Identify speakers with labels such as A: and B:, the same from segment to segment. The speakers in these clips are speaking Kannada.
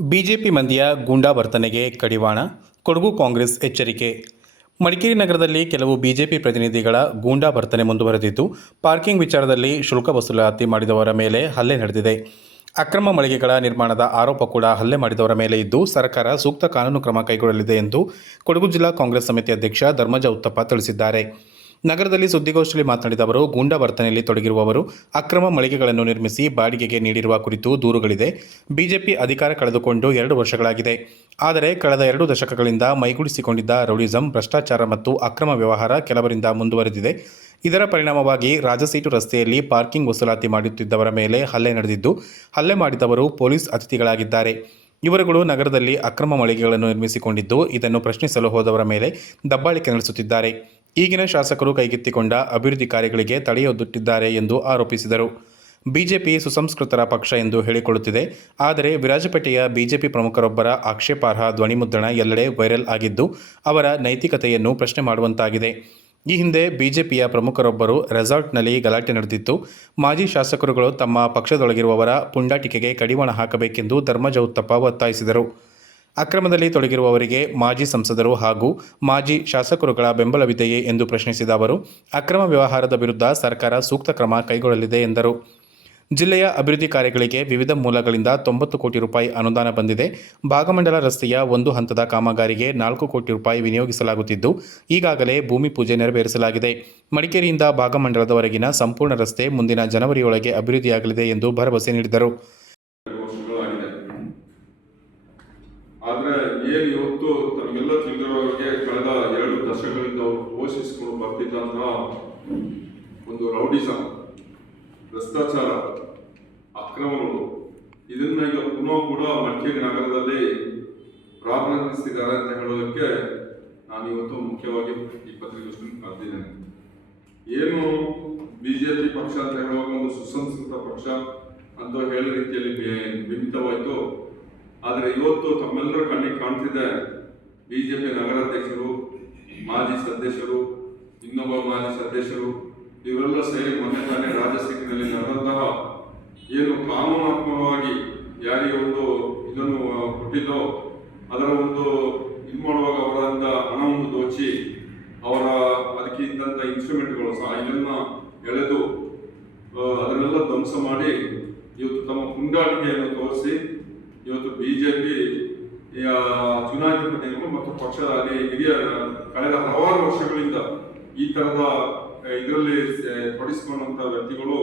A: ಬಿಜೆಪಿ ಮಂದಿಯ ಗೂಂಡಾ ವರ್ತನೆಗೆ ಕಡಿವಾಣ, ಕೊಡಗು ಕಾಂಗ್ರೆಸ್ ಎಚ್ಚರಿಕೆ. ಮಡಿಕೇರಿ ನಗರದಲ್ಲಿ ಕೆಲವು ಬಿಜೆಪಿ ಪ್ರತಿನಿಧಿಗಳ ಗೂಂಡಾ ವರ್ತನೆ ಮುಂದುವರೆದಿದ್ದು, ಪಾರ್ಕಿಂಗ್ ವಿಚಾರದಲ್ಲಿ ಶುಲ್ಕ ವಸೂಲಾತಿ ಮಾಡಿದವರ ಮೇಲೆ ಹಲ್ಲೆ ನಡೆದಿದೆ. ಅಕ್ರಮ ಮಳಿಗೆಗಳ ನಿರ್ಮಾಣದ ಆರೋಪ ಕೂಡ ಹಲ್ಲೆ ಮಾಡಿದವರ ಮೇಲೆ ಇದ್ದು, ಸರ್ಕಾರ ಸೂಕ್ತ ಕಾನೂನು ಕ್ರಮ ಕೈಗೊಳ್ಳಲಿದೆ ಎಂದು ಕೊಡಗು ಜಿಲ್ಲಾ ಕಾಂಗ್ರೆಸ್ ಸಮಿತಿ ಅಧ್ಯಕ್ಷ ಧರ್ಮಜ ಉತ್ತಪ್ಪ ತಿಳಿಸಿದ್ದಾರೆ. ನಗರದಲ್ಲಿ ಸುದ್ದಿಗೋಷ್ಠಿಯಲ್ಲಿ ಮಾತನಾಡಿದ ಅವರು, ಗೂಂಡಾ ವರ್ತನೆಯಲ್ಲಿ ತೊಡಗಿರುವವರು ಅಕ್ರಮ ಮಳಿಗೆಗಳನ್ನು ನಿರ್ಮಿಸಿ ಬಾಡಿಗೆಗೆ ನೀಡಿರುವ ಕುರಿತು ದೂರುಗಳಿದೆ. ಬಿಜೆಪಿ ಅಧಿಕಾರ ಕಳೆದುಕೊಂಡು ಎರಡು ವರ್ಷಗಳಾಗಿದೆ. ಆದರೆ ಕಳೆದ ಎರಡು ದಶಕಗಳಿಂದ ಮೈಗೂಡಿಸಿಕೊಂಡಿದ್ದ ರೌಡಿಸಂ, ಭ್ರಷ್ಟಾಚಾರ ಮತ್ತು ಅಕ್ರಮ ವ್ಯವಹಾರ ಕೆಲವರಿಂದ ಮುಂದುವರೆದಿದೆ. ಇದರ ಪರಿಣಾಮವಾಗಿ ರಾಜಸೀಟು ರಸ್ತೆಯಲ್ಲಿ ಪಾರ್ಕಿಂಗ್ ವಸೂಲಾತಿ ಮಾಡುತ್ತಿದ್ದವರ ಮೇಲೆ ಹಲ್ಲೆ ನಡೆದಿದ್ದು, ಹಲ್ಲೆ ಮಾಡಿದವರು ಪೊಲೀಸ್ ಅತಿಥಿಗಳಾಗಿದ್ದಾರೆ. ಇವರುಗಳು ನಗರದಲ್ಲಿ ಅಕ್ರಮ ಮಳಿಗೆಗಳನ್ನು ನಿರ್ಮಿಸಿಕೊಂಡಿದ್ದು, ಇದನ್ನು ಪ್ರಶ್ನಿಸಲು ಹೋದವರ ಮೇಲೆ ದಬ್ಬಾಳಿಕೆ ನಡೆಸುತ್ತಿದ್ದಾರೆ. ಈಗಿನ ಶಾಸಕರು ಕೈಗೆತ್ತಿಕೊಂಡ ಅಭಿವೃದ್ಧಿ ಕಾರ್ಯಗಳಿಗೆ ತಡೆಯೊಡ್ಡುತ್ತಿದ್ದಾರೆ ಎಂದು ಆರೋಪಿಸಿದರು. ಬಿಜೆಪಿ ಸುಸಂಸ್ಕೃತರ ಪಕ್ಷ ಎಂದು ಹೇಳಿಕೊಳ್ಳುತ್ತಿದೆ. ಆದರೆ ವಿರಾಜಪೇಟೆಯ ಬಿಜೆಪಿ ಪ್ರಮುಖರೊಬ್ಬರ ಆಕ್ಷೇಪಾರ್ಹ ಧ್ವನಿಮುದ್ರಣ ಎಲ್ಲೆಡೆ ವೈರಲ್ ಆಗಿದ್ದು, ಅವರ ನೈತಿಕತೆಯನ್ನು ಪ್ರಶ್ನೆ ಮಾಡುವಂತಾಗಿದೆ. ಈ ಹಿಂದೆ ಬಿಜೆಪಿಯ ಪ್ರಮುಖರೊಬ್ಬರು ರೆಸಾರ್ಟ್ನಲ್ಲಿ ಗಲಾಟೆ ನಡೆದಿತ್ತು. ಮಾಜಿ ಶಾಸಕರುಗಳು ತಮ್ಮ ಪಕ್ಷದೊಳಗಿರುವವರ ಪುಂಡಾಟಿಕೆಗೆ ಕಡಿವಾಣ ಹಾಕಬೇಕೆಂದು ಧರ್ಮಜ ಉತ್ತಪ್ಪ ಒತ್ತಾಯಿಸಿದರು. ಅಕ್ರಮದಲ್ಲಿ ತೊಡಗಿರುವವರಿಗೆ ಮಾಜಿ ಸಂಸದರು ಹಾಗೂ ಮಾಜಿ ಶಾಸಕರುಗಳ ಬೆಂಬಲವಿದೆಯೇ ಎಂದು ಪ್ರಶ್ನಿಸಿದ ಅವರು, ಅಕ್ರಮ ವ್ಯವಹಾರದ ವಿರುದ್ಧ ಸರ್ಕಾರ ಸೂಕ್ತ ಕ್ರಮ ಕೈಗೊಳ್ಳಲಿದೆ ಎಂದರು. ಜಿಲ್ಲೆಯ ಅಭಿವೃದ್ಧಿ ಕಾರ್ಯಗಳಿಗೆ ವಿವಿಧ ಮೂಲಗಳಿಂದ ತೊಂಬತ್ತು ಕೋಟಿ ರೂಪಾಯಿ ಅನುದಾನ ಬಂದಿದೆ. ಭಾಗಮಂಡಲ ರಸ್ತೆಯ ಒಂದು ಹಂತದ ಕಾಮಗಾರಿಗೆ ನಾಲ್ಕು ಕೋಟಿ ರೂಪಾಯಿ ವಿನಿಯೋಗಿಸಲಾಗುತ್ತಿದ್ದು, ಈಗಾಗಲೇ ಭೂಮಿ ಪೂಜೆ ನೆರವೇರಿಸಲಾಗಿದೆ. ಮಡಿಕೇರಿಯಿಂದ ಭಾಗಮಂಡಲದವರೆಗಿನ ಸಂಪೂರ್ಣ ರಸ್ತೆ ಮುಂದಿನ ಜನವರಿಯೊಳಗೆ ಅಭಿವೃದ್ಧಿಯಾಗಲಿದೆ ಎಂದು ಭರವಸೆ ನೀಡಿದರು
B: ವರ್ಷಗಳಾಗಿದೆ ಆದ್ರೆ ಏನ್ ಇವತ್ತು ತಮಗೆಲ್ಲ ತಿಳಿದಿರೋರಿಗೆ ಕಳೆದ ಎರಡು ದಶಕಗಳಿಂದ ಅವರು ಪೋಷಿಸಿಕೊಂಡು ಬರ್ತಿದ್ದಂತಹ ಒಂದು ರೌಡಿಸಂ, ಭ್ರಷ್ಟಾಚಾರ, ಅಕ್ರಮಗಳು, ಇದನ್ನ ಈಗ ಪುನಃ ಕೂಡ ಮಡಿಕೇರಿ ನಗರದಲ್ಲಿ ಪ್ರಾರಂಭಿಸಿದ್ದಾರೆ ಅಂತ ಹೇಳೋದಕ್ಕೆ ನಾನು ಇವತ್ತು ಮುಖ್ಯವಾಗಿ ಈ ಪತ್ರಿಕೋಷ್ಠಿ ಕರೆದಿದ್ದೇನೆ ಏನು ಬಿಜೆಪಿ ಪಕ್ಷ ಅಂತ ಹೇಳುವಾಗ ಒಂದು ಸುಸಂಸ್ಕೃತ ಪಕ್ಷ ಅಂತ ಹೇಳೋ ರೀತಿಯಲ್ಲಿ ಬಿಂಬಿತವಾಯಿತು. ಆದರೆ ಇವತ್ತು ತಮ್ಮೆಲ್ಲರ ಕಣ್ಣಿಗೆ ಕಾಣ್ತಿದೆ ಬಿಜೆಪಿ ನಗರಾಧ್ಯಕ್ಷರು, ಮಾಜಿ ಸದಸ್ಯರು, ಇನ್ನೊಬ್ಬ ಮಾಜಿ ಸದಸ್ಯರು, ಇವರೆಲ್ಲ ಸೇರಿ ಮೊನ್ನೆ ತಾನೇ ರಾಜಸೀಟಿನಲ್ಲಿ ನಡೆದಂತಹ ಏನು ಕಾನೂನಾತ್ಮಕವಾಗಿ ಯಾರಿಗೆ ಒಂದು ಇದನ್ನು ಕೊಟ್ಟಿದ್ದೋ, ಅದರ ಒಂದು ಇದು ಮಾಡುವಾಗ ಅವರಿಂದ ಹಣವನ್ನು ದೋಚಿ ಅವರ ಅದಕ್ಕೆ ಇದ್ದಂಥ ಇನ್ಸ್ಟ್ರೂಮೆಂಟ್ಗಳು ಸಹ ಇದನ್ನು ಎಳೆದು ಅದನ್ನೆಲ್ಲ ಧ್ವಂಸ ಮಾಡಿ ಇವತ್ತು ತಮ್ಮ ಪುಂಡಾಟಿಕೆಯನ್ನು ತೋರಿಸಿ ಇವತ್ತು ಬಿಜೆಪಿ ಚುನಾಯಿತ ಪ್ರತಿನಿಧಿಗಳು ಮತ್ತು ಪಕ್ಷದ ಅಲ್ಲಿ ಹಿರಿಯ ಕಳೆದ ಹಲವಾರು ವರ್ಷಗಳಿಂದ ಈ ತರಹದ ಇದರಲ್ಲಿ ತೊಡಿಸಿಕೊಂಡಂತ ವ್ಯಕ್ತಿಗಳು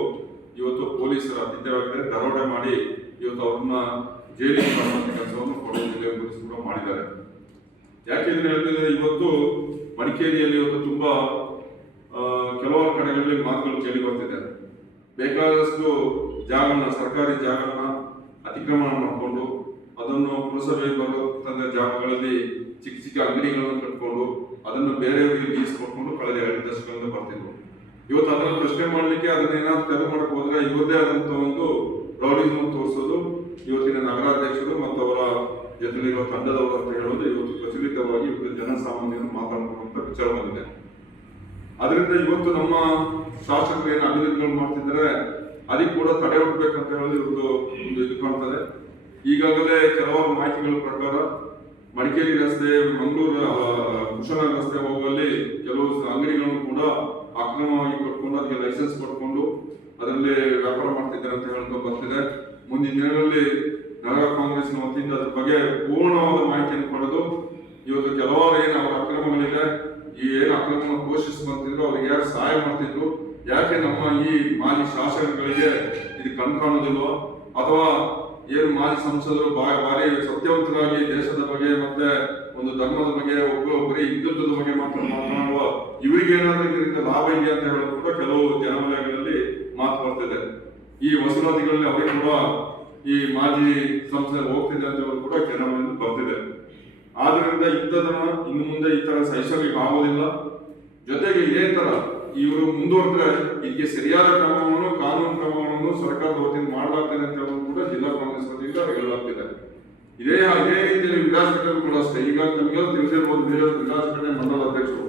B: ಇವತ್ತು ಪೊಲೀಸರ ಅತಿಥ್ಯವಾಗಿದೆ ದರೋಡೆ ಮಾಡಿ ಇವತ್ತು ಅವ್ರನ್ನ ಜೈಲಿಗೆ ಮಾಡುವಂತ ಕೆಲಸವನ್ನು ಕೊಡಗು ಜಿಲ್ಲೆ ಪೊಲೀಸ್ ಕೂಡ ಮಾಡಿದ್ದಾರೆ. ಯಾಕೆಂದ್ರೆ ಹೇಳ್ತಿದ್ರೆ ಇವತ್ತು ಮಡಿಕೇರಿಯಲ್ಲಿ ಇವತ್ತು ತುಂಬಾ ಕೆಲವಾರು ಕಡೆಗಳಲ್ಲಿ ಮಾತುಗಳು ಕೇಳಿ ಬರ್ತಿದೆ. ಬೇಕಾದಷ್ಟು ಜಾಗನ ಸರ್ಕಾರಿ ಜಾಗನ ಅತಿಕ್ರಮಣ ಮಾಡಿಕೊಂಡು ಅದನ್ನು ಪುರಸಭೆ ತನ್ನ ಜಾಗಗಳಲ್ಲಿ ಚಿಕ್ಕ ಚಿಕ್ಕ ಅಂಗಡಿಗಳನ್ನು ಕಟ್ಕೊಂಡು ಅದನ್ನು ಬೇರೆಯವರಿಗೆ ಲೀಸ್ ಕೊಟ್ಕೊಂಡು ಕಳೆದ ಎರಡು ದಶಕಗಳಿಂದ ಬರ್ತಿದ್ರು ಇವತ್ತು ಅದನ್ನು ಪ್ರಶ್ನೆ ಮಾಡಲಿಕ್ಕೆ ಅದನ್ನ ಏನಾದ್ರು ತೆರವು ಮಾಡಕ್ ಹೋದ್ರೆ ಇವರದೇ ಆದಂತ ಒಂದು ರೌಡಿಸಮ್ ತೋರಿಸೋದು ಇವತ್ತಿನ ನಗರಾಧ್ಯಕ್ಷರು ಮತ್ತು ಅವರ ಜೊತೆಲಿರುವ ತಂಡದವರು ಅಂತ ಹೇಳೋದು ಇವತ್ತು ಪ್ರಚಲಿತವಾಗಿ ಇವತ್ತು ಜನಸಾಮಾನ್ಯರು ಮಾತಾಡುವಂತ ವಿಚಾರ ಬಂದಿದೆ. ಅದರಿಂದ ಇವತ್ತು ನಮ್ಮ ಶಾಸಕರು ಏನು ಅಭಿವೃದ್ಧಿಗಳು ಮಾಡ್ತಿದ್ದಾರೆ? ಅದಕ್ಕೆ ಕೂಡ ತಡೆ ಹುಡ್ಬೇಕಂತ ಹೇಳಿ ಇವ್ರದ್ದು ಒಂದು ಇದು ಕಾಣ್ತದೆ. ಈಗಾಗಲೇ ಕೆಲವಾರು ಮಾಹಿತಿಗಳ ಪ್ರಕಾರ ಮಡಿಕೇರಿ ರಸ್ತೆ, ಮಂಗಳೂರು ಕುಶನಗರ ರಸ್ತೆ ಹೋಗುವಲ್ಲಿ ಕೆಲವು ಅಂಗಡಿಗಳನ್ನು ಕೂಡ ಅಕ್ರಮವಾಗಿ ಕೊಟ್ಕೊಂಡು ಅದಕ್ಕೆ ಲೈಸೆನ್ಸ್ ಕೊಟ್ಕೊಂಡು ಅದರಲ್ಲಿ ವ್ಯಾಪಾರ ಮಾಡ್ತಿದ್ದಾರೆ ಅಂತ ಹೇಳ್ಕೊಂಡು ಬರ್ತಿದೆ. ಮುಂದಿನ ದಿನಗಳಲ್ಲಿ ನಗರ ಕಾಂಗ್ರೆಸ್ನ ವತಿಯಿಂದ ಅದ್ರ ಬಗ್ಗೆ ಪೂರ್ಣವಾದ ಮಾಹಿತಿಯನ್ನು ಪಡೆದು ಇವತ್ತು ಕೆಲವಾರು ಏನು ಅವರ ಅಕ್ರಮಗಳಿದೆ, ಈ ಏನು ಅಕ್ರಮ ಘೋಷಿಸುವಂತಿದ್ರು ಬಂತಿದ್ರು ಅವ್ರಿಗೆ ಯಾರು ಸಹಾಯ ಮಾಡ್ತಿದ್ರು ಯಾಕೆ ನಮ್ಮ ಈ ಮಾಜಿ ಶಾಸಕರುಗಳಿಗೆ ಇದು ಕಣ್ ಕಾಣೋದಿಲ್ವೋ ಅಥವಾ ಏನು ಮಾಜಿ ಸಂಸದರು ಬಾರಿ ಸತ್ಯವಂತರಾಗಿ ದೇಶದ ಬಗ್ಗೆ ಮತ್ತೆ ಒಂದು ಧರ್ಮದ ಬಗ್ಗೆ ಒಬ್ಬ ಬರೀ ಹಿಂದುತ್ವದ ಬಗ್ಗೆ ಮಾತ್ರ ಮಾತನಾಡುವ ಇವರಿಗೆ ಏನಾದ್ರೂ ಇದರಿಂದ ಲಾಭ ಇದೆ ಅಂತ ಹೇಳೋದು ಕೂಡ ಕೆಲವು ಜನವಲಯಗಳಲ್ಲಿ ಮಾತು ಬರ್ತಿದೆ. ಈ ವಸೂಲಾತಿಗಳಲ್ಲಿ ಅವರಿಗೆ ಕೂಡ ಈ ಮಾಜಿ ಸಂಸ್ಥೆ ಹೋಗ್ತಿದೆ ಅಂತ ಹೇಳೋದು ಕೂಡ ಜನವಲಯದಲ್ಲಿ ಬರ್ತಿದೆ. ಆದ್ರಿಂದ ಇಂಥದನ್ನ ಇನ್ನು ಮುಂದೆ ಈ ತರ ಸಹಿಸಲಿಕ್ಕೆ ಆಗೋದಿಲ್ಲ. ಜೊತೆಗೆ ಇದೇ ತರ ಇವರು ಮುಂದುವರೆದ್ರೆ ಇದಕ್ಕೆ ಸರಿಯಾದ ಕ್ರಮವನ್ನು, ಕಾನೂನು ಕ್ರಮವನ್ನು ಸರ್ಕಾರದ ವತಿಯಿಂದ ಮಾಡಲಾಗ್ತದೆ ಅಂತ ಕೂಡ ಜಿಲ್ಲಾ ಕಾಂಗ್ರೆಸ್ ವತಿಯಿಂದ ಹೇಳಲಾಗ್ತಿದೆ. ಇದೇ ಅದೇ ರೀತಿಯಲ್ಲಿ ವಿಧಾನಸಭೆಯಲ್ಲೂ ಕೂಡ ಅಷ್ಟೇ. ಈಗ ತಮಗೆಲ್ಲ ಬೇರೆ ವಿಧಾನಸಭೆ ಮಂಡಲ ಅಧ್ಯಕ್ಷರು.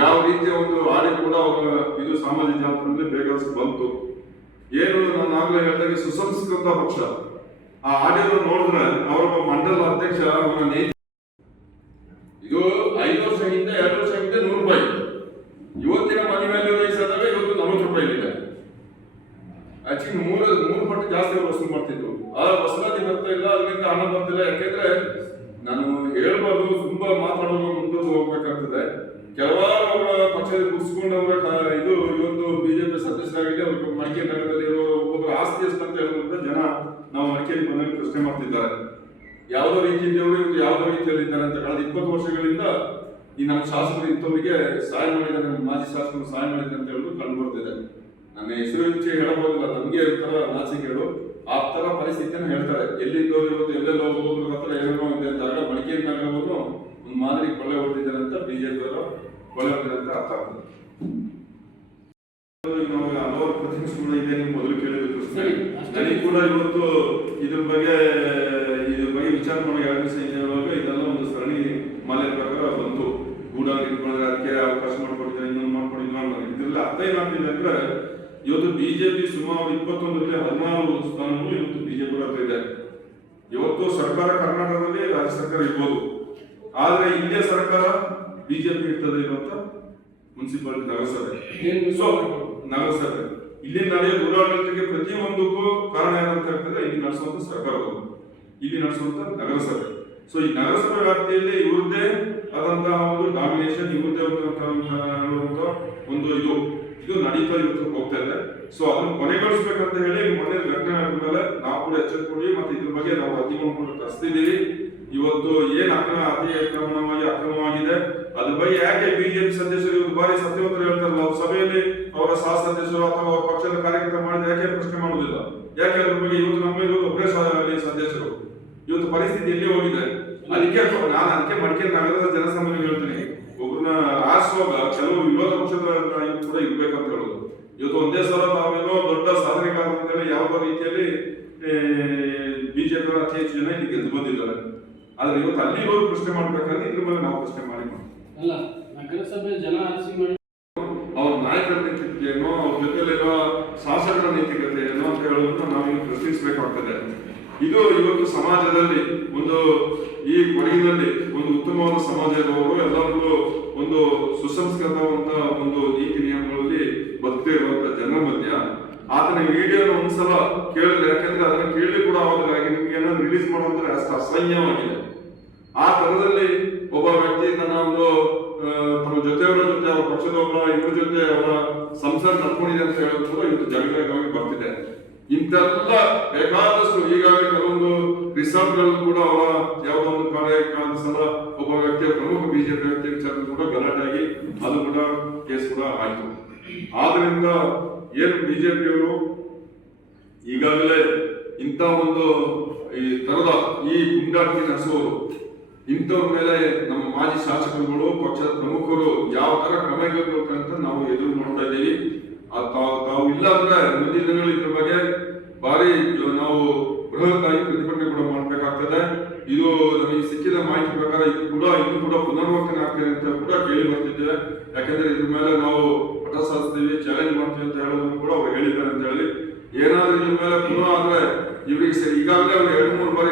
B: ಯಾವ ರೀತಿಯ ಒಂದು ಆಡಿ ಕೂಡ ಅವರ ಇದು ಸಾಮಾಜಿಕ ಜಾಲತಾಣದಲ್ಲಿ ಬೇಗ ಬಂತು. ಏನು ನಾನು ಆಗ್ಲೇ ಹೇಳಿದಾಗೆ ಸುಸಂಸ್ಕೃತ ಪಕ್ಷ. ಆ ಆಡಿಯೋ ನೋಡಿದ್ರೆ ಅವರ ಮಂಡಲ ಅಧ್ಯಕ್ಷ ಅವನ ಇದು ಐದು ವರ್ಷ ಹಿಂದೆ, ಎರಡು ವರ್ಷ ಹಿಂದೆ ನೂರು ರೂಪಾಯಿ. ಇವತ್ತಿನ ಮನಿ ವ್ಯಾಲ್ಯೂ ರೈಸ್ ಆದಾಗ ಇವತ್ತು ನಲವತ್ತು ರೂಪಾಯಿ ಇದೆ ಆಕ್ಚುಲಿ ಮೂರು ಮೂರು ಪಟ್ಟು ಜಾಸ್ತಿ ವಸೂಲು ಮಾಡ್ತಿದ್ರು. ಆ ವಸೂಲಾತಿ ಬರ್ತಾ ಇಲ್ಲ ಅದರಿಂದ ಹಣ ಬರ್ತಿಲ್ಲ. ಯಾಕೆಂದ್ರೆ ನಾನು ಹೇಳ್ಬಾರ್ದು ತುಂಬಾ ಮಾತಾಡೋದು ಮುಂದೆ ಹೋಗ್ಬೇಕಾಗ್ತದೆ. ಕೆಲವಾರು ಅವರ ಪಕ್ಷದ ಗುರ್ಸ್ಕೊಂಡವರ ಕ- ಇದು, ಇವತ್ತು ಬಿಜೆಪಿ ಸದಸ್ಯರಾಗಿದೆ ಅವ್ರ ಮಡಿಕೇರಿ ನಗರದಲ್ಲಿ ಇರೋ ಆಸ್ತಿ ಎಷ್ಟು ಅಂತ ಹೇಳುವಂತ ಜನ ನಾವು ಮಡಿಕೇರಿ ಬಂದಾಗ ಪ್ರಶ್ನೆ ಮಾಡ್ತಿದ್ದಾರೆ. ಯಾವುದೋ ರೀತಿಯವರು ಇವತ್ತು ಯಾವುದೋ ರೀತಿಯಲ್ಲಿ ಇದ್ದಾರೆ ಅಂತ ಕಳೆದ ಇಪ್ಪತ್ತು ವರ್ಷಗಳಿಂದ ಈ ನಮ್ಮ ಶಾಸಕರು ಇಂಥವರಿಗೆ ಸಹಾಯ ಮಾಡಿದ್ದಾರೆ ಮಾಜಿ ಶಾಸಕರು ಸಹಾಯ ಮಾಡಿದ್ದಾರೆ ಅಂತ ಹೇಳೋದು ಕಂಡು ಬರ್ತಿದೆ. ನನ್ನ ಹೆಸರು ಹೆಚ್ಚು ಹೇಳಬಹುದಿಲ್ಲ. ನಮ್ಗೆ ಇರ್ತಾರ ನಾಚಿಕೆಗಳು ಆ ತರ ಪರಿಸ್ಥಿತಿಯನ್ನು ಹೇಳ್ತಾರೆ. ಎಲ್ಲಿಂದ ಹೋಗಿರ್ಬೋದು ಎಲ್ಲೆಲ್ಲ ಹೋಗೋದ್ರ ಹತ್ರ ಏನೇನೋ ಇದೆ ಅಂದಾಗ ಮಡಿಕೇರಿ ನಗರವನ್ನು ಒಂದು ಮಾದರಿ ಕೊಳ್ಳೆ ಹೊಡೆದಿದ್ದಾರೆ ಅಂತ ಬಿಜೆಪಿ ಅವರು ಕೊಳ್ಳೆ ಹೊಡೆದಿದ್ದಾರೆ ಅಂತ ಅರ್ಥ ಆಗ್ತದೆ. ಹಲವಾರು ಪ್ರತಿನಿಧಿಗಳು ಇದೆ ನೀವು ಮೊದಲು
C: ಕೇಳಬೇಕು
B: ನನಗೆ ಕೂಡ ಇವತ್ತು ಇದ್ರ ಬಗ್ಗೆ ಇದ್ರ ಬಗ್ಗೆ ವಿಚಾರ ಮಾಡಿ ಹಿಂದೆ ಇದೆಲ್ಲ ಒಂದು ಸರಣಿ ಮಾಲೆ ಪ್ರಕಾರ ಬಂತು. ಗೂಡಾಗಿ ಇಟ್ಕೊಂಡ್ರೆ ಅದಕ್ಕೆ ಅವಕಾಶ ಮಾಡ್ಕೊಟ್ಟಿದ್ದಾರೆ ಇನ್ನೊಂದು ಮಾಡ್ಕೊಂಡಿಲ್ಲ ಇದ್ರಲ್ಲಿ ಅರ್ಥ ಏನಾಗ್ತಿದೆ ಸುಮಾರು ಇಪ್ಪತ್ತೊಂದರಲ್ಲಿ ಹದಿನಾರು ಸ್ಥಾನಗಳು ಇವತ್ತು ಬಿಜೆಪಿ ಹತ್ರ ಇದೆ. ಇವತ್ತು ಸರ್ಕಾರ ಕರ್ನಾಟಕದಲ್ಲಿ ರಾಜ್ಯ ಸರ್ಕಾರ ಇರ್ಬೋದು. ಆದ್ರೆ ಇಲ್ಲಿಯ ಸರ್ಕಾರ ಬಿಜೆಪಿ ಇರ್ತದೆ ಇವತ್ತ ಮುನ್ಸಿಪಾಲಿಟಿ ನಗರಸಭೆ. ಸೊ ನಗರಸಭೆ. ಇಲ್ಲಿ ನಡೆಯೋ ದುರಾಡಳಿತಕ್ಕೆ ಪ್ರತಿಯೊಂದಕ್ಕೂ ಕಾರಣ ಏನಂತ ಹೇಳ್ತಾರೆ ಇಲ್ಲಿ ನಡೆಸುವಂತ ಸರ್ಕಾರಗಳು ಇಲ್ಲಿ ನಡೆಸುವಂತ ನಗರಸಭೆ. ಸೊ ಈ ನಗರಸಭೆ ವ್ಯಾಪ್ತಿಯಲ್ಲಿ ಇವ್ರದ್ದೇ ಆದಂತಹ ಒಂದು ಡಾಮಿನೇಷನ್ ಇವ್ರದ್ದೇ ಒಂದು ಇದು. ಇದು ನಡೀತಾ ಇವತ್ತು ಹೋಗ್ತಾ ಇದೆ. ಸೊ ಅದನ್ನು ಕೊನೆಗೊಳಿಸ್ಬೇಕಂತ ಹೇಳಿ ಮೊನ್ನೆ ಘಟನೆ ಆದ ಮೇಲೆ ನಾವು ಕೂಡ ಕೊಡಿ ಮತ್ತೆ ಇದ್ರ ಬಗ್ಗೆ ನಾವು ಅಧ್ಯಯನ ಕೂಡ ತರಿಸ್ತಿದ್ದೀವಿ. ಇವತ್ತು ಏನ್ ಅಕ್ರಮ ಅತಿ ಅಕ್ರಮಣವಾಗಿ ಅಕ್ರಮವಾಗಿದೆ, ಅದ್ರ ಬಗ್ಗೆ ಯಾಕೆ ಬಿಜೆಪಿ ಸದಸ್ಯರು ಇವತ್ತು ಬಾರಿ ಸತ್ಯವಂತರು ಹೇಳ್ತಾರಲ್ಲ ಅವ್ರ ಸಭೆಯಲ್ಲಿ ಅವರ ಸಹ ಸದಸ್ಯರು ಅಥವಾ ಅವರ ಪಕ್ಷದ ಕಾರ್ಯಕ್ರಮ ಮಾಡಿದ್ರೆ ಯಾಕೆ ಪ್ರಶ್ನೆ ಮಾಡುವುದಿಲ್ಲ ಯಾಕೆ ಅದ್ರ ಬಗ್ಗೆ ಇವತ್ತು ನಮ್ಮ ಇವತ್ತು ಒಬ್ಬರೇ ಸದಸ್ಯರು? ಇವತ್ತು ಪರಿಸ್ಥಿತಿ ಎಲ್ಲಿ ಹೋಗಿದೆ? ಅದಕ್ಕೆ ನಾನು ಅದಕ್ಕೆ ಮಡಿಕೇರಿ ನಗರದ ಜನಸಾಮಾನ್ಯ ಹೇಳ್ತೀನಿ. ಒಬ್ಬರನ್ನ ಆರಿಸುವಾಗ ಕೆಲವು ವಿರೋಧ ಪಕ್ಷದ ನಾಯಕರು ಕೂಡ ಇರ್ಬೇಕಂತ ಹೇಳೋದು ಇವತ್ತು ಒಂದೇ ಸಲ ತಾವೇನೋ ದೊಡ್ಡ ಸಾಧನೆಗಾರ ಅಂತೇಳಿ ಯಾವುದೋ ರೀತಿಯಲ್ಲಿ ಬಿಜೆಪಿ ಅತಿ ಹೆಚ್ಚು ಜನ ಇಲ್ಲಿ ಗೆದ್ದು ಬಂದಿದ್ದಾರೆ ಆದ್ರೆ ಇವತ್ತು ಅಲ್ಲಿ ಇರೋರು ಪ್ರಶ್ನೆ ಮಾಡ್ಬೇಕಾದ್ರೆ ಇದ್ರ ಮೇಲೆ ನಾವು ಪ್ರಶ್ನೆ ಮಾಡಿ
C: ಅಲ್ಲ ನಗರಸಭೆ ಜನ ಆರಿಸಿ ಮಾಡಿ
B: ಅವ್ರ ನಾಯಕರ ನೈತಿಕತೆ ಏನೋ ಅವ್ರ ಜೊತೆಲಿರೋ ಶಾಸಕರ ನೈತಿಕತೆ ಏನೋ ಅಂತ ಹೇಳೋದನ್ನ ನಾವಿಲ್ಲಿ ಪ್ರಶ್ನಿಸಬೇಕಾಗ್ತದೆ. ಇದು ಇವತ್ತು ಸಮಾಜದಲ್ಲಿ ಒಂದು ಈ ಕೊಡಗಿನಲ್ಲಿ ಒಂದು ಉತ್ತಮವಾದ ಸಮಾಜ ಇರುವವರು ಎಲ್ಲರೂ ಒಂದು ಸುಸಂಸ್ಕೃತವಂತ ಒಂದು ನೀತಿ ನಿಯಮಗಳಲ್ಲಿ ಬದುಕಿರುವಂತ ಇರುವಂತ ಜನರ ಮಧ್ಯ ಆತನ ವಿಡಿಯೋನ ಒಂದ್ಸಲ ಕೇಳಿದ್ರೆ ಯಾಕಂದ್ರೆ ಅದನ್ನ ಕೇಳಿ ಕೂಡ ಆಗೋದಿಲ್ಲ. ನಿಮ್ಗೆ ಏನಾದ್ರು ರಿಲೀಸ್ ಮಾಡುವಂತ ಅಷ್ಟು ಅಸಹ್ಯವಾಗಿದೆ ಆ ತರದಲ್ಲಿ ನಡ್ಕೊಂಡಿದೆ ಅಂತ ಹೇಳೋದು ಕೂಡ ಇವತ್ತು ಜಾಗತಿಕವಾಗಿ ಬರ್ತಿದೆ. ಇಂತೆಲ್ಲ ಬೇಕಾದಷ್ಟು ಈಗಾಗಲೇ ಕೆಲವೊಂದು ರಿಸಾರ್ಟ್ಗಳು ಕೂಡ ಅವರ ಯಾವುದೋ ಒಂದು ಕಾರ್ಯಕ್ರಮದ ಒಬ್ಬ ವ್ಯಕ್ತಿಯ ಪ್ರಮುಖ ಬಿಜೆಪಿ ವ್ಯಕ್ತಿಯ ವಿಚಾರ ಕೂಡ ಗಲಾಟೆ ಆಗಿ ಅದು ಕೂಡ ಕೇಸ್ ಕೂಡ ಆಯ್ತು. ಆದ್ರಿಂದ ಏನು ಬಿಜೆಪಿಯವರು ಈಗಾಗಲೇ ಇಂಥ ಒಂದು ಈ ತರದ ಈ ಗುಂಡಾಟಿ ನಡೆಸುವವರು ಇಂಥವ್ರ ಮೇಲೆ ನಮ್ಮ ಮಾಜಿ ಶಾಸಕರುಗಳು, ಪಕ್ಷದ ಪ್ರಮುಖರು ಯಾವ ತರ ಕ್ರಮ ಅಂತ ನಾವು ಎದುರು ನೋಡ್ತಾ ಇದ್ದೀವಿ. ತಾವು ಇಲ್ಲ ಅಂದ್ರೆ ಮುಂದಿನ ದಿನಗಳು ಇದ್ರ ಬಗ್ಗೆ ಭಾರಿ ನಾವು ಬೃಹತ್ ಆಗಿ ಪ್ರತಿಭಟನೆ ಕೂಡ ಮಾಡಬೇಕಾಗ್ತದೆ. ಇದು ನಮಗೆ ಸಿಕ್ಕಿದ ಮಾಹಿತಿ ಪ್ರಕಾರ ಇದು ಕೂಡ ಇದು ಕೂಡ ಪುನರ್ವರ್ತನೆ ಆಗ್ತದೆ ಅಂತ ಕೂಡ ಕೇಳಿ ಬರ್ತಿದ್ದೇವೆ. ಯಾಕಂದ್ರೆ ಇದ್ರ ಮೇಲೆ ನಾವು ಪಟ ಸಾಧಿಸ್ತೀವಿ ಚಾಲೆಂಜ್ ಮಾಡ್ತೀವಿ ಅಂತ ಹೇಳೋದನ್ನು ಕೂಡ ಅವ್ರು ಹೇಳಿದ್ದಾರೆ ಅಂತ ಹೇಳಿ. ಏನಾದ್ರೂ ಇದ್ರ ಮೇಲೆ ಪುನಃ ಆದ್ರೆ ಇವರಿಗೆ ಈಗಾಗಲೇ ಅವ್ರು ಎರಡು, ಮೂರು ಬಾರಿ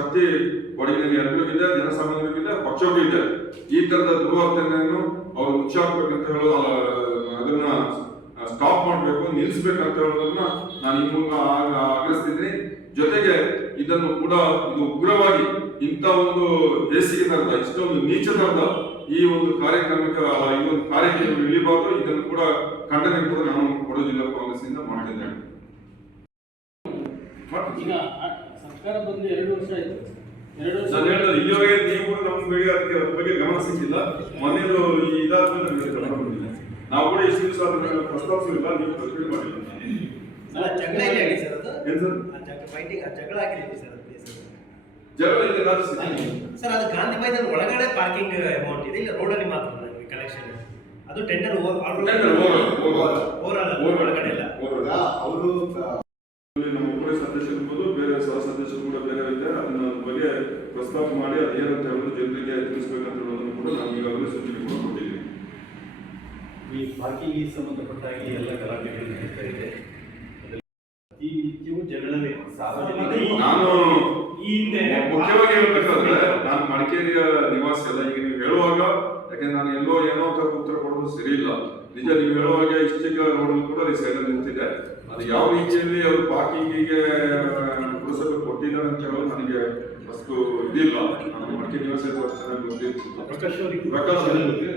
B: ಶಕ್ತಿ ಒಡಗಿನಲ್ಲಿ ಎಲ್ಲರಿಗೂ ಇದೆ ಪಕ್ಷವೂ ಇದೆ. ಈ ತರದ ದುರ್ವರ್ತನೆಯನ್ನು ಅವ್ರು ಮುಚ್ಚಾಕ್ಬೇಕಂತ ಹೇಳೋ ಅದನ್ನ ಸ್ಟಾಪ್ ಮಾಡಬೇಕು ನಿಲ್ಲಿಸ್ಬೇಕಂತ ಹೇಳೋದನ್ನ ನಾನು ಈ ಮೂಲಕ ಜೊತೆಗೆ ಇದನ್ನು ಕೂಡ ಇದು ಉಗ್ರವಾಗಿ ಇಂಥ ಒಂದು ಬೇಸಿಗೆ ತರದ, ಇಷ್ಟೊಂದು ನೀಚ ತರದ ಈ ಒಂದು ಕಾರ್ಯಕ್ರಮಕ್ಕೆ ಈ ಒಂದು ಕಾರ್ಯಕ್ಕೆ ಇಳಿಬಾರ್ದು. ಇದನ್ನು ಕೂಡ ಖಂಡನೆ ಕೂಡ ನಾನು ಕೊಡೋ ಜಿಲ್ಲಾ ಕಾಂಗ್ರೆಸ್ ಇಂದ ಮಾಡ್ತಿದ್ದೇನೆ ಮಾಡ್ತೀನಿ.
C: ಈಗ ಆ- ಸರ್ಕಾರ ಬಂದು ಎರಡು ವರ್ಷ ಆಯ್ತು ಎರಡು ವರ್ಷ
B: ನಾನು ಹೇಳಿದ್ರೆ ಇಲ್ಲಿವರೆಗೆ ನೀವು ಕೂಡ ನಮ್ಮ ಬಗ್ಗೆ ಅದಕ್ಕೆ ಅದ್ರ ಬಗ್ಗೆ ಗಮನ ಸಿಕ್ಕಿಲ್ಲ ಮೊನ್ನೆ ಈ ಇದಾದ್ಮೇಲೆ ನಮಗೆ ಗಮನ ಬಂದಿಲ್ಲ ನಾವು ಕೂಡ ಇಷ್ಟು ದಿವಸ ಪ್ರಸ್ತಾಪಿಸಿಲ್ಲ ನೀವು ಪ್ರಶ್ನೆ ಮಾಡಿಲ್ಲ
D: ಜಗಳ ಆಗಿದೆ ಸರ್ ಅದು
B: ಏನ್ ಸರ್
D: ಆ ಜಗಳ ಫೈಟಿಂಗ್ ಆ ಜಗಳ ಆಗಿದೆ ಸರ್ ಅದು.
B: ಜಗಳ
D: ಸರ್ ಅದು ಗಾಂಧಿ ಮೈದಾನ ಒಳಗಡೆ ಪಾರ್ಕಿಂಗ್ ಅಮೌಂಟ್ ಇದೆ ಇಲ್ಲ ರೋಡಲ್ಲಿ ಮಾತ್ರ ನನಗೆ ಕಲೆಕ್ಷನ್ ಅದು ಟೆಂಡರ್
B: ಓವರ್
D: ಓವರ್
B: ಓವರ್.
D: ಒಳಗಡೆ ಇಲ್ಲ.
E: ಅವರು
B: ನಮ್ಮ ಒಬ್ಬರೇ ಸದಸ್ಯರು ಇರ್ಬೋದು ಬೇರೆ ಸಹ ಸದಸ್ಯರು ಕೂಡ ಬೇರೆ ಇದ್ದಾರೆ ಅದನ್ನ ಪ್ರಸ್ತಾಪ ಮಾಡಿ ಅದೇನಂತ ಹೇಳೋದು ಜನರಿಗೆ ತಿಳಿಸ್ಬೇಕಂತ ಹೇಳೋದನ್ನು ಕೂಡ ನಾವು ಈಗಾಗಲೇ ಸೂಚನೆ ಕೂಡ ಕೊಟ್ಟಿದ್ದೀವಿ.
E: ಈ ಪಾರ್ಕಿಂಗ್ಗೆ ಸಂಬಂಧಪಟ್ಟ ಹಾಗೆ ಎಲ್ಲ ಗಲಾಟೆಗಳು ನಡೀತಾ ಇದೆ. ಅದ್ರಲ್ಲಿ ಪ್ರತಿನಿತ್ಯವೂ ಜಗಳವೇ ಸಾರ್ವಜನಿಕ
B: ನಾನು
E: ಈ ಹಿಂದೆ
B: ಮುಖ್ಯವಾಗಿ ಹೇಳ್ಬೇಕಾದ್ರೆ ನಾನು ಮಡಿಕೇರಿಯ ನಿವಾಸಿ ಅಲ್ಲ ಈಗ ನೀವು ಹೇಳುವಾಗ ಯಾಕಂದ್ರೆ ನಾನು ಎಲ್ಲೋ ಏನೋ ಅಂತ ಉತ್ತರ ಸರಿ ಇಲ್ಲ ನಿಜ ನೀವು ಹೇಳುವಾಗ ಇಷ್ಟಕ್ಕೆ ರೋಡ್ ಕೂಡ ಅಲ್ಲಿ ಸೈಡ್ ನಿಂತಿದೆ ಅದು ಯಾವ ರೀತಿಯಲ್ಲಿ ಅವರು ಪಾರ್ಕಿಂಗಿಗೆ ಪುರಸಭೆ ಕೊಟ್ಟಿದ್ದಾರೆ ಅಂತ ಹೇಳೋದು ನನಗೆ ಅಷ್ಟು ಇದಿಲ್ಲ. ನಾನು ಮಡಿಕೆ ನಿವಾಸಿ ಚೆನ್ನಾಗಿ ಗೊತ್ತಿತ್ತು
E: ಪ್ರಕಾಶ್ ಅವರಿಗೆ
B: ಪ್ರಕಾಶ್ ಅವರಿಗೆ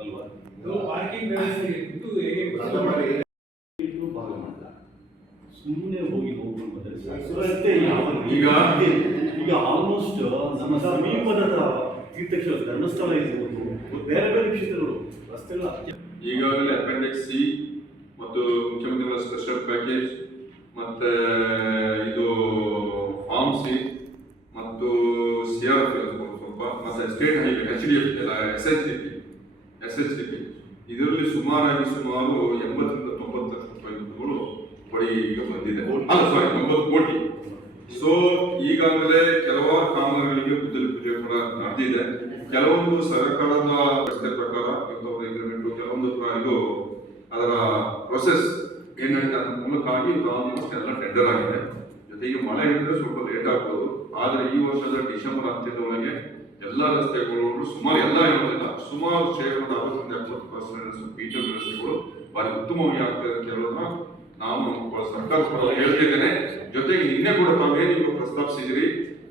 E: ಅಲ್ವಾ?
C: ಇದು ಪಾರ್ಕಿಂಗ್ ವ್ಯವಸ್ಥೆ ಇದು ಹೇಗೆ
E: ಇದು ಭಾಗ ಮಾಡಲ್ಲ. ಸುಮ್ಮನೆ ಹೋಗಿ ಯಾವ-
B: ಈಗ-
E: ಈಗ ಆಲ್ಮೋಸ್ಟ್ ನಮ್ಮ ಸಮೀಪದ ತೀರ್ಥಕ್ಷೇತ್ರ ಧರ್ಮಸ್ಥಳ ಇರ್ಬೋದು ಬೇರೆ ಬೇರೆ ಕ್ಷೇತ್ರಗಳು.
B: ಈಗಾಗಲೇ ಅಪೆಂಡಿಕ್ಸ್ ಸಿ ಮತ್ತು ಮುಖ್ಯಮಂತ್ರಿಗಳ ಸ್ಪೆಷಲ್ ಪ್ಯಾಕೇಜ್ ಮತ್ತೆ ಇದು ಫಾರ್ಮ್ ಸಿ ಮತ್ತು ಸಿ ಆರ್ ಎಫ್ ಸ್ವಲ್ಪ, ಮತ್ತೆ state highway H D F S H D P S H D P ಇದರಲ್ಲಿ ಸುಮಾರಾಗಿ ಸುಮಾರು ಎಂಬತ್ತರಿಂದ ತೊಂಬತ್ತು ಲಕ್ಷ ರೂಪಾಯಿ ದುಡ್ಡುಗಳು ಬಳಿ ಈಗ ಬಂದಿದೆ. ಅಲ್ಲ ಸಾರಿ ತೊಂಬತ್ತು ಕೋಟಿ. ಸೊ ಈಗಾಗಲೇ ಕೆಲವಾರು ಕಾಮಗಾರಿಗಳಿಗೆ ಗುದ್ದಲಿ ಪೂಜೆ ಕೂಡ ನಡೆದಿದೆ. ಕೆಲವೊಂದು ಸರ್ಕಾರದ ಪ್ರಕಾರ ಇವತ್ತು ಅಗ್ರಿಮೆಂಟ್ ಕೆಲವೊಂದು ಪ್ರ- ಇದು ಅದರ ಪ್ರೊಸೆಸ್ ಏನಾಗಿದೆ ಅದ್ರ ಮೂಲಕ ಆಗಿ ಆಲ್ಮೋಸ್ಟ್ ಎಲ್ಲ ಟೆಂಡರ್ ಆಗಿದೆ. ಜೊತೆಗೆ ಮಳೆ ಇದ್ರೆ ಸ್ವಲ್ಪ ಲೇಟ್ ಆಗ್ಬೋದು. ಆದರೆ ಈ ವರ್ಷದ ಡಿಸೆಂಬರ್ ಅಂತ್ಯದೊಳಗೆ ಎಲ್ಲ ರಸ್ತೆಗಳು ಸುಮಾರು ಎಲ್ಲ ಇರೋದಿಲ್ಲ ಸುಮಾರು ಶೇಕಡ ಅರವತ್ತರಿಂದ ಎಪ್ಪತ್ತು ಪರ್ಸೆಂಟ್ ಫೀಚರ್ ವ್ಯವಸ್ಥೆಗಳು ಭಾರಿ ಉತ್ತಮವಾಗಿ ಆಗ್ತದೆ ಅಂತ ಹೇಳೋದನ್ನ ನಮ್ಮ ಸರ್ಕಾರ ಪರ ಹೇಳ್ತಿದ್ದೇನೆ ಜೊತೆಗೆ ನಿನ್ನೆ ಕೂಡ ತಾವೇನು ಈಗ ಪ್ರಸ್ತಾಪಿಸಿದಿರಿ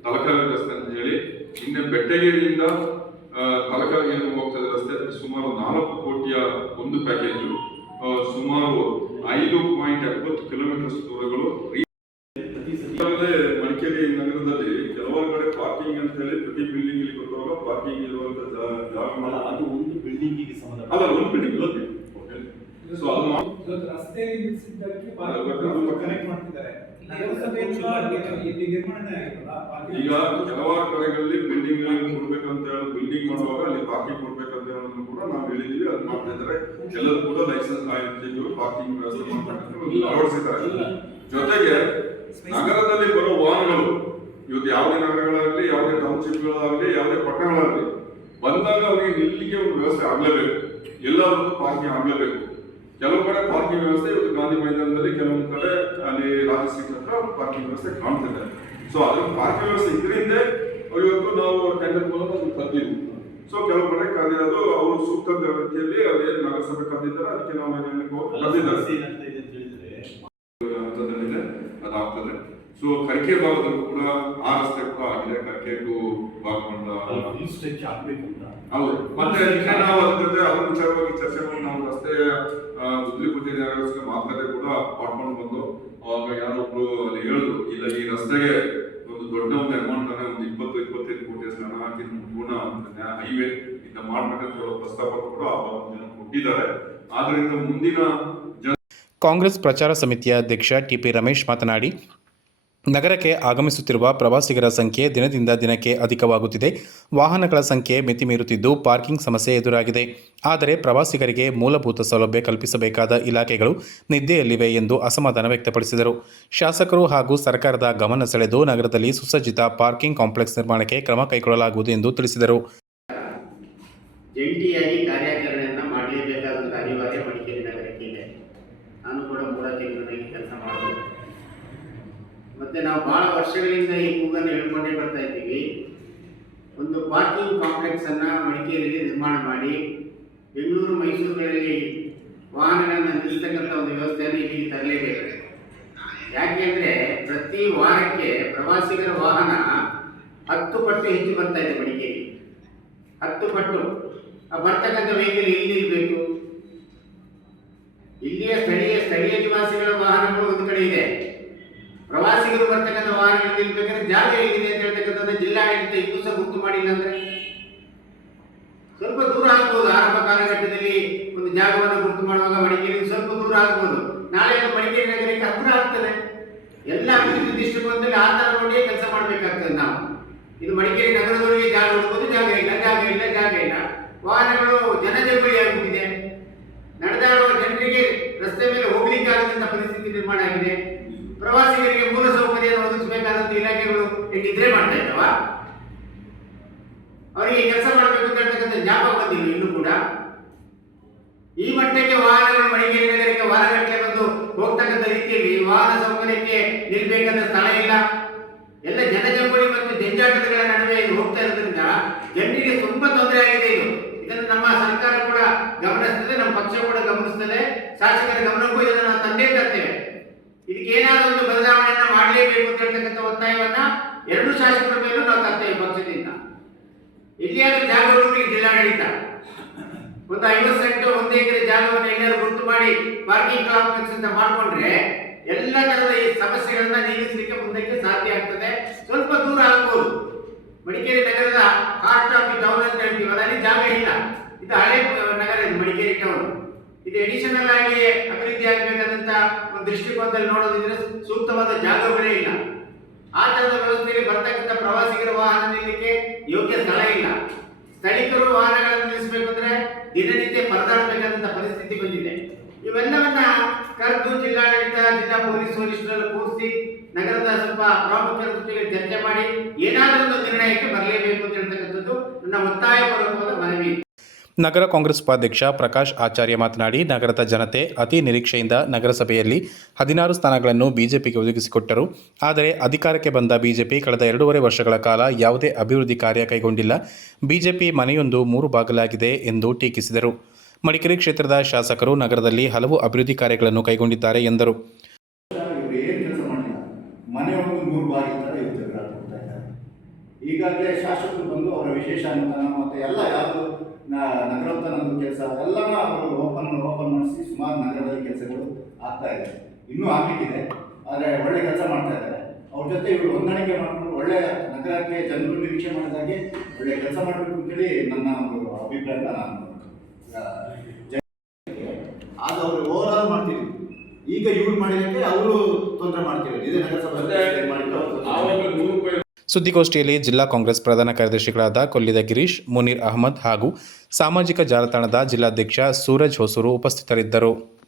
B: ತಲಕಾವೇರಿ ರಸ್ತೆ ಅಂತ ಹೇಳಿ. ನಿನ್ನೆ ಬೆಟ್ಟಗೇರಿಯಿಂದ ತಲಕಾವೇರಿ ಹೋಗ್ತದೆ ರಸ್ತೆ ಸುಮಾರು ನಾಲ್ಕು ಕೋಟಿಯ ಒಂದು ಪ್ಯಾಕೇಜು ಸುಮಾರು ಐದು ಪಾಯಿಂಟ್ ಎಪ್ಪತ್ತು ಕಿಲೋಮೀಟರ್ ದೂರಗಳು. ಮಡಿಕೇರಿ ನಗರದಲ್ಲಿ ಕೆಲವಾರು ಕಡೆ ಪಾರ್ಕಿಂಗ್ ಅಂತ ಹೇಳಿ ಪ್ರತಿ ಬಿಲ್ಡಿಂಗ್ ಇಲ್ಲಿ ಬರುವಾಗ ಪಾರ್ಕಿಂಗ್ ಇರುವಂತ
E: ಅಲ್ಲ,
B: ಜಾಗ
E: ಅದು ಒಂದು ಬಿಲ್ಡಿಂಗ್ ಸಂಬಂಧ
B: ಅಲ್ಲ ಒಂದು ಬಿಲ್ಡಿಂಗ್ ಸೊ ಅದು
C: ರಸ್ತೆ. ಕನೆಕ್ಟ್ ಮಾಡ್ತಿದ್ದಾರೆ. parking-
B: ಈಗ ಕೆಲವಾರು ಕಡೆಗಳಲ್ಲಿ ಬಿಲ್ಡಿಂಗ್ ಕೊಡ್ಬೇಕಂತ ಹೇಳಿ ಬಿಲ್ಡಿಂಗ್ ಮಾಡುವಾಗ ಅಲ್ಲಿ ಪಾರ್ಕಿಂಗ್ ಕೊಡ್ಬೇಕಂತ ಹೇಳೋದನ್ನು ಕೂಡ ನಾವು ಹೇಳಿದೀವಿ ಅದು ಮಾಡ್ತಾ ಇದ್ದಾರೆ. ಎಲ್ಲರೂ ಕೂಡ ಲೈಸೆನ್ಸ್ ಆಯ್ತು ಪಾರ್ಕಿಂಗ್ ವ್ಯವಸ್ಥೆ ಅಳವಡಿಸಿದ್ದಾರೆ ಜೊತೆಗೆ ನಗರದಲ್ಲಿ ಬರೋ ವಾಹನಗಳು ಇವತ್ತು ಯಾವುದೇ ನಗರಗಳಾಗಲಿ ಯಾವುದೇ ಟೌನ್ಶಿಪ್ಗಳಾಗಲಿ ಯಾವುದೇ ಪಟ್ಟಣಗಳಾಗಲಿ ಬಂದಾಗ ಅವರಿಗೆ ನಿಲ್ಲಿಗೆ ಒಂದು ವ್ಯವಸ್ಥೆ ಆಗಲೇಬೇಕು. ಎಲ್ಲರೂ ಪಾರ್ಕಿಂಗ್ ಆಗಲೇಬೇಕು. ಕೆಲವು ಕಡೆ ಪಾರ್ಕಿಂಗ್ ವ್ಯವಸ್ಥೆ ಇವತ್ತು ಗಾಂಧಿ ಮೈದಾನದಲ್ಲಿ ಕೆಲವೊಂದು ಕಡೆ ಅಲ್ಲಿ ರಾಜಸ್ಥಾನ ಹತ್ರ ಪಾರ್ಕಿಂಗ್ ವ್ಯವಸ್ಥೆ ಕಾಣ್ತಿದೆ. ಸೊ ಅದ್ರ ಪಾರ್ಕಿಂಗ್ ವ್ಯವಸ್ಥೆ ಇದರಿಂದ ಇವತ್ತು ನಾವು ಟೆಂಡರ್ ಮೂಲಕ ಕರ್ದಿದ್ವಿ ಸೊ ಕೆಲವು ಕಡೆ ಕರೆಯೋದು ಅವರು ಸೂಕ್ತ ರೀತಿಯಲ್ಲಿ ಅದೇನು ನಗರಸಭೆ ಕರೆದಿದ್ದಾರೆ ಅದಕ್ಕೆ ನಾವು ಹಂತದಲ್ಲಿದೆ ಅದಾಗ್ತದೆ. ಸೊ ಕರಿಕೆ ಭಾಗದಲ್ಲಿ ಕೂಡ ಆ ರಸ್ತೆ ಕೂಡ ಆಗಿದೆ ಕರಿಕೆ ಟು ಭಾಗಮಂಡ ಹೌದು. ಮತ್ತೆ ಈಗ ನಾವು ಅದ್ರ ಜೊತೆ ಅದ್ರ ವಿಚಾರವಾಗಿ ಚರ್ಚೆ ಮಾಡಿ ನಾವು ರಸ್ತೆ ಗುದ್ಲಿ ಪೂಜೆ ಮಾತುಕತೆ ಕೂಡ ಮಾಡ್ಕೊಂಡು ಬಂದು ಅವಾಗ ಯಾರೊಬ್ರು ಅಲ್ಲಿ ಹೇಳಿದ್ರು ಇಲ್ಲ ಈ ರಸ್ತೆಗೆ ಹಾಕಿ ಪೂರ್ಣ ಹೈವೇ ಇಂದ ಮಾಡ್ಬೇಕಂತ ಹೇಳೋ ಪ್ರಸ್ತಾಪ ಕೂಡ ಜನ ಕೊಟ್ಟಿದ್ದಾರೆ. ಆದ್ರಿಂದ ಮುಂದಿನ
A: ಕಾಂಗ್ರೆಸ್ ಪ್ರಚಾರ ಸಮಿತಿಯ ಅಧ್ಯಕ್ಷ ಟಿಪಿ ರಮೇಶ್ ಮಾತನಾಡಿ ನಗರಕ್ಕೆ ಆಗಮಿಸುತ್ತಿರುವ ಪ್ರವಾಸಿಗರ ಸಂಖ್ಯೆ ದಿನದಿಂದ ದಿನಕ್ಕೆ ಅಧಿಕವಾಗುತ್ತಿದೆ. ವಾಹನಗಳ ಸಂಖ್ಯೆ ಮಿತಿ ಮೀರುತ್ತಿದ್ದು ಪಾರ್ಕಿಂಗ್ ಸಮಸ್ಯೆ ಎದುರಾಗಿದೆ. ಆದರೆ ಪ್ರವಾಸಿಗರಿಗೆ ಮೂಲಭೂತ ಸೌಲಭ್ಯ ಕಲ್ಪಿಸಬೇಕಾದ ಇಲಾಖೆಗಳು ನಿದ್ದೆಯಲ್ಲಿವೆ ಎಂದು ಅಸಮಾಧಾನ ವ್ಯಕ್ತಪಡಿಸಿದರು. ಶಾಸಕರು ಹಾಗೂ ಸರ್ಕಾರದ ಗಮನ ಸೆಳೆದು ನಗರದಲ್ಲಿ ಸುಸಜ್ಜಿತ ಪಾರ್ಕಿಂಗ್ ಕಾಂಪ್ಲೆಕ್ಸ್ ನಿರ್ಮಾಣಕ್ಕೆ ಕ್ರಮ ಕೈಗೊಳ್ಳಲಾಗುವುದು ಎಂದು ತಿಳಿಸಿದರು
F: ಜಂಟಿಯಾಗಿ ಕಾರ್ಯಾಚರಣೆಯನ್ನ ಮಾಡಲೇಬೇಕಾದಂಥ ಅನಿವಾರ್ಯ ಮಡಿಕೇರಿ ನಗರಕ್ಕೆ ಇದೆ ನಾನು ಕೂಡ ಮೂಲ ತಿಂಗಳಲ್ಲಿ ಕೆಲಸ ಮಾಡಬೇಕು ಮತ್ತೆ ನಾವು ಬಹಳ ವರ್ಷಗಳಿಂದ ಈ ಕೂಗನ್ನು ಹೇಳ್ಕೊಂಡೇ ಬರ್ತಾ ಇದ್ದೀವಿ. ಒಂದು ಪಾರ್ಕಿಂಗ್ ಕಾಂಪ್ಲೆಕ್ಸ್ ಅನ್ನ ಮಡಿಕೇರಿಯಲ್ಲಿ ನಿರ್ಮಾಣ ಮಾಡಿ, ಬೆಂಗಳೂರು, ಮೈಸೂರುಗಳಲ್ಲಿ ವಾಹನಗಳನ್ನು ನಿಲ್ಲಿಸ್ತಕ್ಕಂಥ ಒಂದು ವ್ಯವಸ್ಥೆಯನ್ನು ಇಲ್ಲಿ ತರಲೇಬೇಕು. ಯಾಕೆಂದ್ರೆ ಪ್ರತಿ ವಾರಕ್ಕೆ ಪ್ರವಾಸಿಗರ ವಾಹನ ಹತ್ತು ಪಟ್ಟು ಹೆಚ್ಚು ಬರ್ತಾ ಇದೆ ಮಡಿಕೇರಿ. ಹತ್ತು ಪಟ್ಟು. ಬರ್ತಕ್ಕಂಥ ವೆಹಿಕಲ್ ಎಲ್ಲಿ ಇರಬೇಕು? ಇಲ್ಲಿಯ ಸ್ಥಳೀಯ ಸ್ಥಳೀಯ ನಿವಾಸಿಗಳ ವಾಹನಗಳು ಒಂದು ಕಡೆ ಇದೆ. ಪ್ರವಾಸಿಗರು ಬರ್ತಕ್ಕಂಥ ವಾಹನಗಳು ನಿಲ್ಬೇಕಾದ್ರೆ ಜಾಗ ಎಲ್ಲಿದೆ ಅಂತ ಹೇಳ್ತಕ್ಕಂಥದ್ದು ಜಿಲ್ಲಾಡಳಿತ ಇನ್ನೂ ಸಹ ಗುರುತು ಮಾಡಿಲ್ಲ ಅಂದ್ರೆ? ಸ್ವಲ್ಪ ದೂರ ಆಗ್ಬೋದು, ಆರಂಭ ಕಾಲಘಟ್ಟದಲ್ಲಿ ಒಂದು ಜಾಗವನ್ನು ಗುರುತು ಮಾಡುವಾಗ ಮಡಿಕೇರಿ ಸ್ವಲ್ಪ ದೂರ ಆಗ್ಬೋದು. ನಾಳೆ ಅದು ಮಡಿಕೇರಿ ನಗರಕ್ಕೆ ಹತ್ರ ಆಗ್ತದೆ. ಎಲ್ಲ ಅಭಿವೃದ್ಧಿ ದೃಷ್ಟಿಕೋನದಲ್ಲಿ ಆ ತರ ನೋಡಿಯೇ ಕೆಲಸ ಮಾಡಬೇಕಾಗ್ತದೆ ನಾವು. ಇದು ಮಡಿಕೇರಿ ನಗರದೊಳಗೆ ಜಾಗ ಹುಡುಕೋದು ಜಾಗ ಇಲ್ಲ ಜಾಗ ಇಲ್ಲ ಜಾಗ ಇಲ್ಲ. ವಾಹನಗಳು ಜನಜಗುಳಿ ಆಗುತ್ತಿದೆ ನಡೆದಾಡುವ ಜನರಿಗೆ ರಸ್ತೆ ಮೇಲೆ ಹೋಗ್ಲಿಕ್ಕೆ ಆಗದಂತ ಪರಿಸ್ಥಿತಿ ನಿರ್ಮಾಣ ಆಗಿದೆ. ಪ್ರವಾಸಿಗರಿಗೆ ಮೂಲ ಸೌಕರ್ಯ ಒದಗಿಸಬೇಕಾದಂತ ಇಲಾಖೆಗಳು ನಿದ್ರೆ ಮಾಡ್ತಾ ಇದ್ದಾವ? ಅವರಿಗೆ ಕೆಲಸ ಮಾಡಬೇಕು ಅಂತ ಹೇಳ್ತಕ್ಕಂಥ ಜ್ಞಾಪಕ ಬಂದಿಲ್ಲ ಕೂಡ. ಈ ಮಟ್ಟಕ್ಕೆ ವಾಹನಗಳು ಮಡಿಕೇರಿ ನಗರಕ್ಕೆ ವಾರಗಟ್ಟಲೆ ಬಂದು ಹೋಗ್ತಕ್ಕಂಥ ರೀತಿಯಲ್ಲಿ ವಾಹನ ಸೌಕರ್ಯಕ್ಕೆ ನಿಲ್ಬೇಕಾದ ಸ್ಥಳ ಇಲ್ಲ. ಎಲ್ಲ ಜನಜಂಗುಳಿ ಮತ್ತು ಜಂಜಾಟಗಳ ನಡುವೆ ಇದು ಹೋಗ್ತಾ ಇರೋದ್ರಿಂದ ಜನರಿಗೆ ತುಂಬಾ ತೊಂದರೆ ಆಗಿದೆ ಇದು. ಇದನ್ನು ನಮ್ಮ ಸರ್ಕಾರ ಕೂಡ ಗಮನಿಸ್ತದೆ, ನಮ್ಮ ಪಕ್ಷ ಕೂಡ ಗಮನಿಸ್ತದೆ. ಶಾಸಕರ ಗಮನಕ್ಕೂ ಇದನ್ನು ನಾವು ತಂದೆ ತರ್ತೇವೆ. ಇದಕ್ಕೆ ಏನಾದರೂ ಒಂದು ಬದಲಾವಣೆಯನ್ನ ಮಾಡಲೇಬೇಕು ಅಂತ ಒತ್ತಾಯವನ್ನ ಎರಡು ಶಾಸಕರ ಮೇಲೂ ನಾವು ತರ್ತೇವೆ ಪಕ್ಷದಿಂದ. ಎಲ್ಲಿಯಾದ್ರೂ ಜಾಗ ಹುಡುಕಿ ಜಿಲ್ಲಾಡಳಿತ. ಒಂದು ಐವತ್ತು ಸೆಂಟು ಒಂದು ಎಕರೆ ಜಾಗವನ್ನು ಎಲ್ಲರೂ ಗುರುತು ಮಾಡಿ ಪಾರ್ಕಿಂಗ್ ಕಾಂಪ್ಲೆಕ್ಸ್ ಅಂತ ಮಾಡಿಕೊಂಡ್ರೆ ಎಲ್ಲ ತರದ ಈ ಸಮಸ್ಯೆಗಳನ್ನ ನೀಗಿಸಲಿಕ್ಕೆ ಮುಂದಕ್ಕೆ ಸಾಧ್ಯ ಆಗ್ತದೆ. ಸ್ವಲ್ಪ ದೂರ ಆಗ್ಬೋದು. ಮಡಿಕೇರಿ ನಗರದ ಹಾರ್ಟ್ ಆಫ್ ಟೌನ್ ಅಂತ ಹೇಳ್ತೀವಲ್ಲ, ಅಲ್ಲಿ ಜಾಗ ಇಲ್ಲ. ಇದು ಹಳೆ, ನಗರ ಇದು ಮಡಿಕೇರಿ ಟೌನ್ ಇದು ಎಡಿಷನಲ್ ಆಗಿ ಅಭಿವೃದ್ಧಿ ಆಗಬೇಕಾದಂತ ದೃಷ್ಟಿಕೋನದಲ್ಲಿ ನೋಡೋದಿದ್ರೆ ಸೂಕ್ತವಾದ ಜಾಗಗಳೇ ಇಲ್ಲ. ಆ ತರದ ವ್ಯವಸ್ಥೆಯಲ್ಲಿ ಬರ್ತಕ್ಕಂಥ ಪ್ರವಾಸಿಗರ ವಾಹನ ನಿಲ್ಲಕ್ಕೆ ಯೋಗ್ಯ ಸ್ಥಳ ಇಲ್ಲ. ಸ್ಥಳೀಕರು ವಾಹನಗಳನ್ನು ನಿಲ್ಲಿಸಬೇಕು ಅಂದ್ರೆ ದಿನನಿತ್ಯ ಪರದಾಡಬೇಕಾದಂತ ಪರಿಸ್ಥಿತಿ ಬಂದಿದೆ. ಇವೆಲ್ಲವನ್ನ ಕರೆದು ಜಿಲ್ಲಾಡಳಿತ, ಜಿಲ್ಲಾ ಪೊಲೀಸ್ ವರಿಷ್ಠರಲ್ಲಿ ಕೂರಿಸಿ ನಗರದ ಸ್ವಲ್ಪ ಪ್ರಮುಖರ ಜೊತೆಗೆ ಚರ್ಚೆ ಮಾಡಿ ಏನಾದರೂ ಒಂದು ನಿರ್ಣಯಕ್ಕೆ ಬರಲೇಬೇಕು ಅಂತ ಹೇಳ್ತಕ್ಕಂಥದ್ದು ನನ್ನ ಒತ್ತಾಯಪೂರ್ವಕವಾದ ಮನವಿ.
A: ನಗರ ಕಾಂಗ್ರೆಸ್ ಉಪಾಧ್ಯಕ್ಷ ಪ್ರಕಾಶ್ ಆಚಾರ್ಯ ಮಾತನಾಡಿ, ನಗರದ ಜನತೆ ಅತಿ ನಿರೀಕ್ಷೆಯಿಂದ ನಗರಸಭೆಯಲ್ಲಿ ಹದಿನಾರು ಸ್ಥಾನಗಳನ್ನು ಬಿಜೆಪಿಗೆ ಒದಗಿಸಿಕೊಟ್ಟರು. ಆದರೆ ಅಧಿಕಾರಕ್ಕೆ ಬಂದ ಬಿಜೆಪಿ ಕಳೆದ ಎರಡೂವರೆ ವರ್ಷಗಳ ಕಾಲ ಯಾವುದೇ ಅಭಿವೃದ್ಧಿ ಕಾರ್ಯ ಕೈಗೊಂಡಿಲ್ಲ. ಬಿಜೆಪಿ ಮನೆಯೊಂದು ಮೂರು ಬಾಗಿಲಾಗಿದೆ ಎಂದು ಟೀಕಿಸಿದರು. ಮಡಿಕೇರಿ ಕ್ಷೇತ್ರದ ಶಾಸಕರು ನಗರದಲ್ಲಿ ಹಲವು ಅಭಿವೃದ್ಧಿ ಕಾರ್ಯಗಳನ್ನು ಕೈಗೊಂಡಿದ್ದಾರೆ ಎಂದರು.
G: ಈಗಾಗಲೇ ಶಾಸಕರು ಬಂದು ಅವರ ವಿಶೇಷ ಅನುದಾನ ಮತ್ತು ಎಲ್ಲ ಯಾವುದು ನಗರದ ನಮ್ಮದು ಕೆಲಸ ಎಲ್ಲಾನು ಅವರು ಓಪನ್ ಓಪನ್ ಮಾಡಿಸಿ ಸುಮಾರು ನಗರದಲ್ಲಿ ಕೆಲಸಗಳು ಆಗ್ತಾ ಇದೆ. ಇನ್ನೂ ಆಗಲಿಕ್ಕಿದೆ. ಆದರೆ ಒಳ್ಳೆ ಕೆಲಸ ಮಾಡ್ತಾ ಇದ್ದಾರೆ. ಅವ್ರ ಜೊತೆ ಇವರು ಹೊಂದಾಣಿಕೆ ಮಾಡಿಕೊಂಡು ಒಳ್ಳೆಯ ನಗರಕ್ಕೆ ಜನರು ನಿರೀಕ್ಷೆ ಮಾಡಿದಾಗೆ ಒಳ್ಳೆ ಕೆಲಸ ಮಾಡಬೇಕು ಅಂತೇಳಿ ನನ್ನ ಒಂದು ಅಭಿಪ್ರಾಯ ನಾನು ಆಗ ಅವರು ಓವರ್ ಆಲ್ ಮಾಡ್ತಿದ್ರು. ಈಗ ಇವ್ರು ಮಾಡಿದಕ್ಕೆ ಅವರು ತೊಂದರೆ ಮಾಡ್ತೀವಿ ಇದೇ ನಗರಸಭೆ
A: ಸುದ್ದಿಗೋಷ್ಠಿಯಲ್ಲಿ ಜಿಲ್ಲಾ ಕಾಂಗ್ರೆಸ್ ಪ್ರಧಾನ ಕಾರ್ಯದರ್ಶಿಗಳಾದ ಕೊಲ್ಲಿದ ಗಿರೀಶ್, ಮುನೀರ್ ಅಹಮದ್ ಹಾಗೂ ಸಾಮಾಜಿಕ ಜಾಲತಾಣದ ಜಿಲ್ಲಾಧ್ಯಕ್ಷ ಸೂರಜ್ ಹೊಸೂರು ಉಪಸ್ಥಿತರಿದ್ದರು.